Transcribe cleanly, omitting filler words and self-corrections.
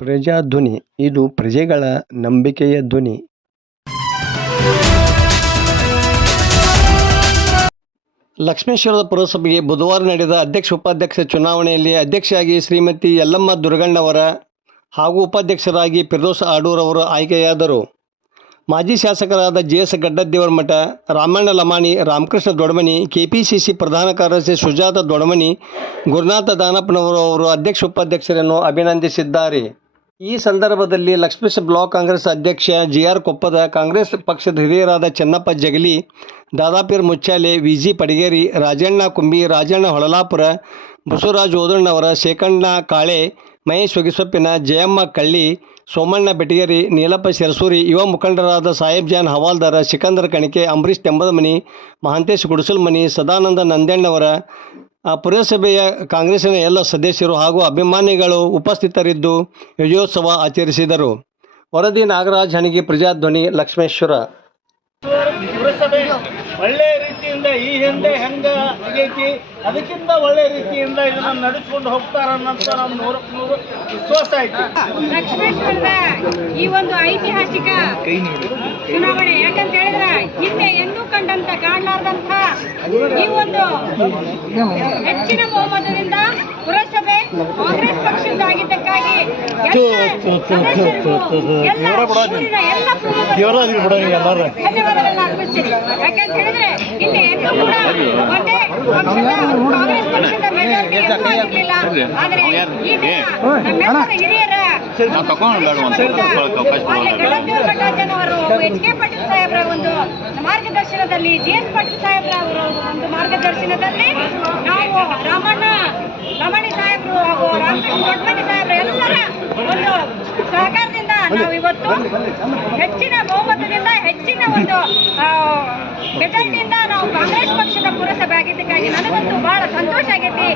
ಪ್ರಜಾಧ್ವನಿ ಇದು ಪ್ರಜೆಗಳ ನಂಬಿಕೆಯ ಧ್ವನಿ. ಲಕ್ಷ್ಮೇಶ್ವರದ ಪುರಸಭೆಗೆ ಬುಧವಾರ ನಡೆದ ಅಧ್ಯಕ್ಷ-ಉಪಾಧ್ಯಕ್ಷ ಚುನಾವಣೆಯಲ್ಲಿ ಅಧ್ಯಕ್ಷೆಯಾಗಿ ಶ್ರೀಮತಿ ಯಲ್ಲಮ್ಮ ದುರ್ಗಣ್ಣವರ ಹಾಗೂ ಉಪಾಧ್ಯಕ್ಷರಾಗಿ ಫಿರ್ದೌಸ್ ಆಡೂರ್ ಅವರು ಆಯ್ಕೆಯಾದರು. ಮಾಜಿ ಶಾಸಕರಾದ ಜೆ.ಎಸ್. ಗಡ್ಡದೇವರಮಠ, ರಾಮಣ್ಣ ಲಮಾಣಿ, ರಾಮಕೃಷ್ಣ ದೊಡ್ಮನಿ, ಕೆಪಿಸಿಸಿ ಪ್ರಧಾನ ಕಾರ್ಯದರ್ಶಿ ಸುಜಾತ ದೊಡ್ಮನಿ, ಗುರುನಾಥ ದಾನಪ್ಪನವರು ಅಧ್ಯಕ್ಷ-ಉಪಾಧ್ಯಕ್ಷರನ್ನು ಅಭಿನಂದಿಸಿದ್ದಾರೆ. ಈ ಸಂದರ್ಭದಲ್ಲಿ ಲಕ್ಷ್ಮೇಶ್ವರ ಬ್ಲಾಕ್ ಕಾಂಗ್ರೆಸ್ ಅಧ್ಯಕ್ಷ ಜಿ.ಆರ್. ಕೊಪ್ಪದ, ಕಾಂಗ್ರೆಸ್ ಪಕ್ಷದ ಹಿರಿಯರಾದ ಚೆನ್ನಪ್ಪ ಜಗಲಿ, ದಾದಾಪೀರ್ ಮುಚ್ಚಾಲೆ, ವಿ.ಜಿ. ಪಡಿಗೇರಿ, ರಾಜಣ್ಣ ಕುಂಬಿ, ರಾಜಣ್ಣ ಹೊಳಲಾಪುರ, ಬಸವರಾಜ ಓದಣ್ಣವರ, ಶೇಖಣ್ಣ ಕಾಳೆ, ಮಹೇಶ್ ಹೊಗೆಸೊಪ್ಪಿನ, ಜಯಮ್ಮ ಕಳ್ಳಿ, ಸೋಮಣ್ಣ ಬೆಟಗೇರಿ, ನೀಲಪ್ಪ ಶಿರಸೂರಿ, ಯುವ ಮುಖಂಡರಾದ ಸಾಹೇಬ್ ಜಾನ್ ಹವಾಲ್ದಾರ, ಸಿಕಂದರ್ ಕಣಿಕೆ, ಅಂಬರೀಶ್ ತೆಂಬದಮನಿ, ಮಹಾಂತೇಶ್ ಗುಡಿಸಲ್ಮನಿ, ಸದಾನಂದ ನಂದಣ್ಣವರ, ಪುರಸಭೆಯ ಕಾಂಗ್ರೆಸ್ಸಿನ ಎಲ್ಲ ಸದಸ್ಯರು ಹಾಗೂ ಅಭಿಮಾನಿಗಳು ಉಪಸ್ಥಿತರಿದ್ದು ವಿಜಯೋತ್ಸವ ಆಚರಿಸಿದರು. ವರದಿ ನಾಗರಾಜ್ ಹಣಗಿ, ಪ್ರಜಾಧ್ವನಿ, ಲಕ್ಷ್ಮೇಶ್ವರ. ಪುರಸಭೆ ಒಳ್ಳೆಯ ರೀತಿಯಿಂದ ಈ ಹಿಂದೆ ಹೆಂಗ ಆಗೈತಿ ಅದಕ್ಕಿಂತ ಒಳ್ಳೆ ರೀತಿಯಿಂದ ಇದನ್ನ ನಡೆಸ್ಕೊಂಡು ಹೋಗ್ತಾರನ್ನಂತ ನಮ್ಗೆ 100% ವಿಶ್ವಾಸ ಐತಿ. ಲಕ್ಷ್ಮೇಶ್ವರದ ಈ ಒಂದು ಐತಿಹಾಸಿಕ ಚುನಾವಣೆ ಯಾಕಂತ ಹೇಳಿದ್ರೆ ಹಿಂದೆ ಎಂದೂ ಕಾಣಲಾರ್ದಂತ ಈ ಒಂದು ಹೆಚ್ಚಿನ ಬಹುಮತದಿಂದ ಪುರಸಭೆ ಕಾಂಗ್ರೆಸ್ ಪಕ್ಷದ್ದಾಗಿದ್ದಕ್ಕಾಗಿ ಧನ್ಯವಾದಗಳನ್ನ ಅರ್ಪಿಸ್ತೀನಿ. ಯಾಕಂತ ಹೇಳಿದ್ರೆ ಹಿಂದೆ ಎಂದೂ ಕೂಡ ಒಂದೇ ಕಾಂಗ್ರೆಸ್ ಪಕ್ಷದ ಮೆಜಾರಿಟಿ ಆಗಿರ್ಲಿಲ್ಲ. ಆದ್ರೆ ಈ ದಿನ ನಮ್ಮೆಲ್ಲರ ಹಿರಿಯರ ಗಡ್ಡದೇವರಮಠಜನವರು ಎಚ್ ಕೆ ಪಾಟೀಲ್ ಸಾಹೇಬ್ರ ಒಂದು ಮಾರ್ಗದರ್ಶನದಲ್ಲಿ, ಜಿ.ಎಸ್. ಪಾಟೀಲ್ ಸಾಹೇಬ್ರ ಅವರ ಒಂದು ಮಾರ್ಗದರ್ಶನದಲ್ಲಿ ನಾವು ರಾಮಣ್ಣ ಲಮಾಣಿ ಸಾಹೇಬ್ರು ಹಾಗೂ ರಾಮಕೃಷ್ಣ ದೊಡ್ಮನಿ ಸಾಹೇಬ್ರ ಎಲ್ಲರ ಒಂದು ಸಹಕಾರದಿಂದ ನಾವು ಇವತ್ತು ಹೆಚ್ಚಿನ ಬಹುಮತದಿಂದ ಹೆಚ್ಚಿನ ಒಂದು ಮೆಜಾರಿಟಿಯಿಂದ ನಾವು ಕಾಂಗ್ರೆಸ್ ಪಕ್ಷದ ಪುರಸಭೆ ಆಗಿದ್ದಕ್ಕಾಗಿ ನನಗಂತೂ ಬಹಳ ಸಂತೋಷ ಆಗೈತಿ.